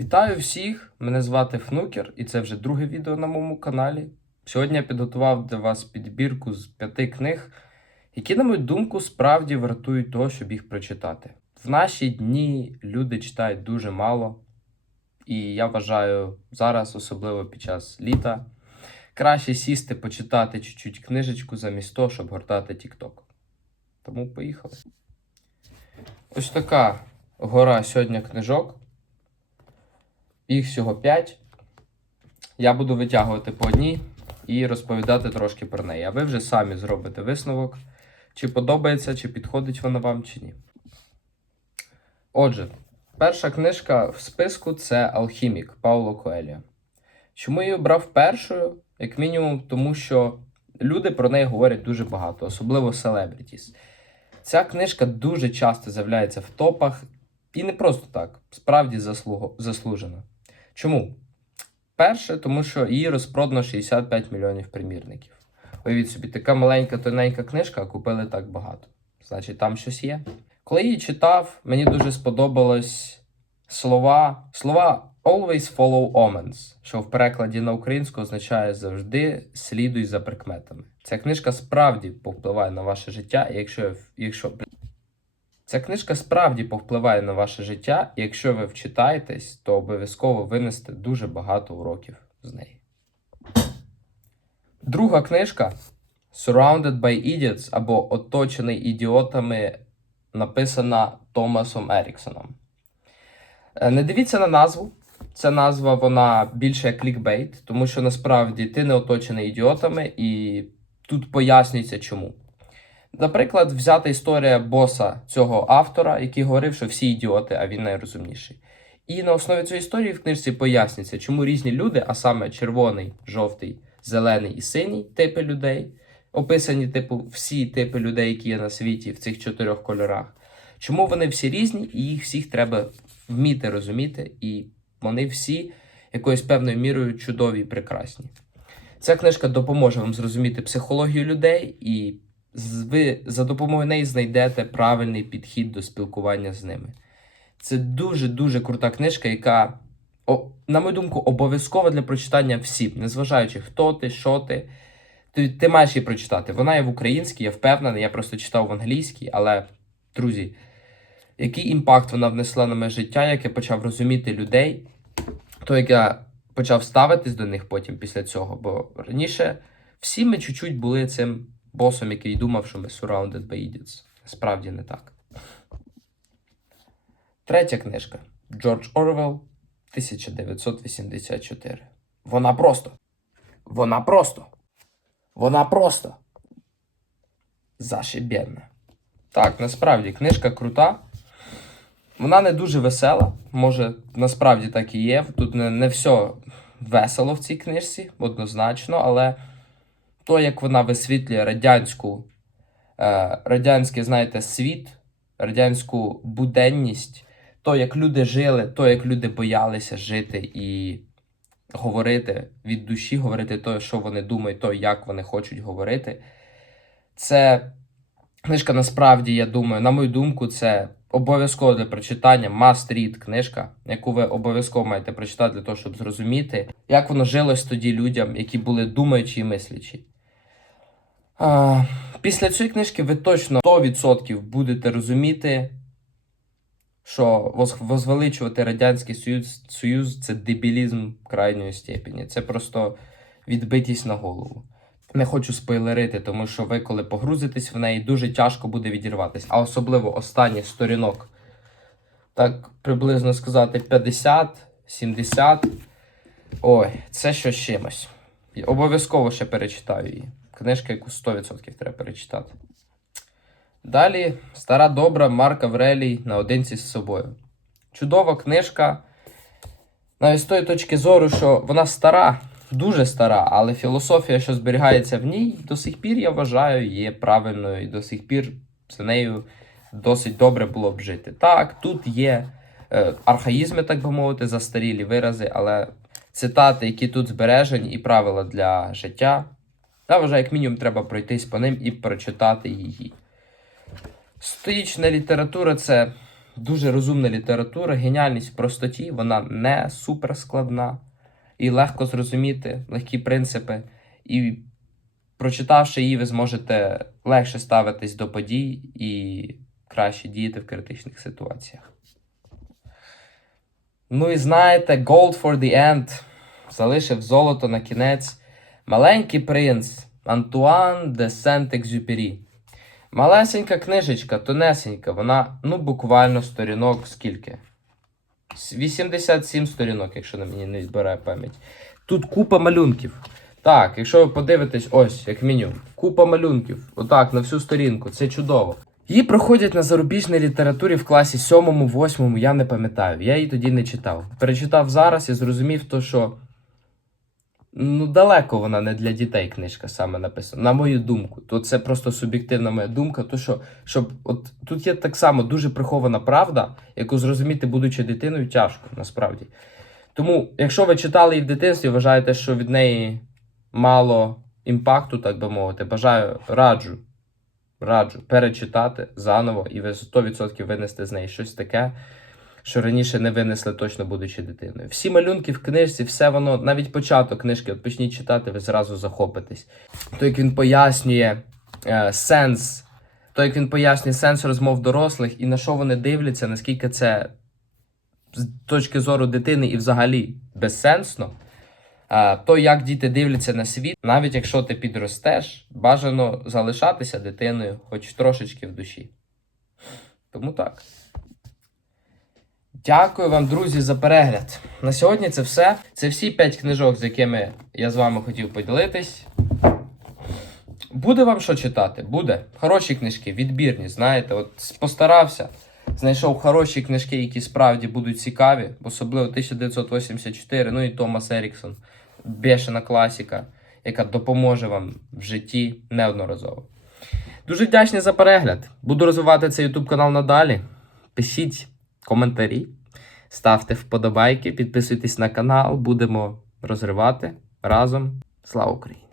Вітаю всіх! Мене звати Фнукер, і це вже друге відео на моєму каналі. Сьогодні я підготував для вас підбірку з п'яти книг, які, на мою думку, справді вартують того, щоб їх прочитати. В наші дні люди читають дуже мало, і я вважаю зараз, особливо під час літа, краще сісти почитати чуть-чуть книжечку замість того, щоб гортати TikTok. Тому поїхали. Ось така гора сьогодні книжок. Їх всього 5. Я буду витягувати по одній і розповідати трошки про неї. А ви вже самі зробите висновок, чи подобається, чи підходить вона вам, чи ні. Отже, перша книжка в списку це Алхімік Пауло Коеліо. Чому я її обрав першою? Як мінімум, тому що люди про неї говорять дуже багато, особливо селебрітіс. Ця книжка дуже часто з'являється в топах, і не просто так, справді заслуго, заслужено. Чому? Перше, тому що її розпродано 65 мільйонів примірників. Уявіть собі, така маленька тоненька книжка, а купили так багато. Значить, там щось є. Коли її читав, мені дуже сподобалось слова, слова always follow omens, що в перекладі на українську означає завжди слідуй за прикметами. Ця книжка справді повпливає на ваше життя, і якщо, якщо Ця книжка справді повпливає на ваше життя, і якщо ви вчитаєтесь, то обов'язково винесете дуже багато уроків з неї. Друга книжка Surrounded by Idiots або Оточений ідіотами, написана Томасом Еріксоном. Е, Не дивіться на назву. Ця назва вона більше як клікбейт, тому що насправді ти не оточений ідіотами, і тут пояснюється чому. Наприклад, взята історія боса цього автора, який говорив, що всі ідіоти, а він найрозумніший. І на основі цієї історії в книжці пояснюється, чому різні люди, а саме червоний, жовтий, зелений і синій типи людей, описані типу всі типи людей, які є на світі в цих чотирьох кольорах, чому вони всі різні, і їх всіх треба вміти розуміти, і вони всі якоюсь певною мірою чудові і прекрасні. Ця книжка допоможе вам зрозуміти психологію людей і ви за допомогою неї знайдете правильний підхід до спілкування з ними. Це дуже-дуже крута книжка, яка, на мою думку, обов'язкова для прочитання всім, незважаючи, хто ти, що ти. Ти, ти маєш її прочитати. Вона є в українській, я впевнений, я просто читав в англійській, але, друзі, який імпакт вона внесла на моє життя, як я почав розуміти людей, то як я почав ставитись до них потім після цього. Бо раніше всі ми чуть-чуть були цим босом, який думав, що ми surrounded by idiots. Справді не так. Третя книжка Джордж Орвел 1984. Вона просто. Вона просто. Вона просто. Зашибєнна. Так, насправді книжка крута. Вона не дуже весела. Може, насправді так і є. Тут не, не все весело в цій книжці, однозначно, але то, як вона висвітлює радянську, е, радянський, знаєте, світ, радянську буденність, то, як люди жили, то, як люди боялися жити і говорити від душі, говорити те, що вони думають, то, як вони хочуть говорити. Це книжка насправді, я думаю, на мою думку, це обов'язково для прочитання must read книжка, яку ви обов'язково маєте прочитати для того, щоб зрозуміти, як воно жилось тоді людям, які були думаючі і мислячі. А, після цієї книжки ви точно 100% будете розуміти, що возвеличувати Радянський Союз, Союз це дебілізм крайньої степені. Це просто відбитість на голову. Не хочу спойлерити, тому що ви, коли погрузитесь в неї, дуже тяжко буде відірватися. А особливо останній сторінок, так приблизно сказати, 50-70. Ой, це що з чимось. Обов'язково ще перечитаю її. Книжка, яку 100% треба перечитати. Далі стара добра Марк Аврелій наодинці з собою. Чудова книжка. Навіть з тої точки зору, що вона стара, дуже стара, але філософія, що зберігається в ній, до сих пір, я вважаю, є правильною, і до сих пір за нею досить добре було б жити. Так, тут є е, архаїзми, так би мовити, застарілі вирази, але цитати, які тут збережені, і правила для життя, я вважаю, як мінімум, треба пройтись по ним і прочитати її. Стоїчна література це дуже розумна література, геніальність в простоті, вона не суперскладна і легко зрозуміти, легкі принципи. І прочитавши її, ви зможете легше ставитись до подій і краще діяти в критичних ситуаціях. Ну і знаєте, Gold for the End залишив золото на кінець. Маленький принц Антуан де Сент-Екзюпері. Малесенька книжечка, тонесенька, вона, ну, буквально сторінок скільки? 87 сторінок, якщо на мені не відбирає пам'ять. Тут купа малюнків. Так, якщо ви подивитесь, ось, як мінімум, купа малюнків. Отак, на всю сторінку. Це чудово. Її проходять на зарубіжній літературі в класі 7-8, я не пам'ятаю. Я її тоді не читав. Перечитав зараз і зрозумів, то, що ну, далеко вона не для дітей книжка саме написана, на мою думку. То це просто суб'єктивна моя думка. То що, щоб от тут є так само дуже прихована правда, яку зрозуміти, будучи дитиною, тяжко насправді. Тому, якщо ви читали її в дитинстві, вважаєте, що від неї мало імпакту, так би мовити, бажаю, раджу, раджу перечитати заново, і ви 100% винести з неї щось таке, що раніше не винесли, точно будучи дитиною. Всі малюнки в книжці, все воно, навіть початок книжки, от почніть читати, ви зразу захопитесь. То, як він пояснює е, сенс, то, як він пояснює сенс розмов дорослих і на що вони дивляться, наскільки це з точки зору дитини і взагалі безсенсно. То, як діти дивляться на світ, навіть якщо ти підростеш, бажано залишатися дитиною, хоч трошечки в душі. Тому так. Дякую вам, друзі, за перегляд. На сьогодні це все. Це всі 5 книжок, з якими я з вами хотів поділитись. Буде вам що читати? Буде. Хороші книжки, відбірні, знаєте, от постарався. Знайшов хороші книжки, які справді будуть цікаві, особливо 1984, ну і Томас Еріксон, бешена класіка, яка допоможе вам в житті неодноразово. Дуже вдячний за перегляд. Буду розвивати цей YouTube канал надалі. Пишіть коментарі, ставте вподобайки, підписуйтесь на канал, будемо розривати разом. Слава Україні!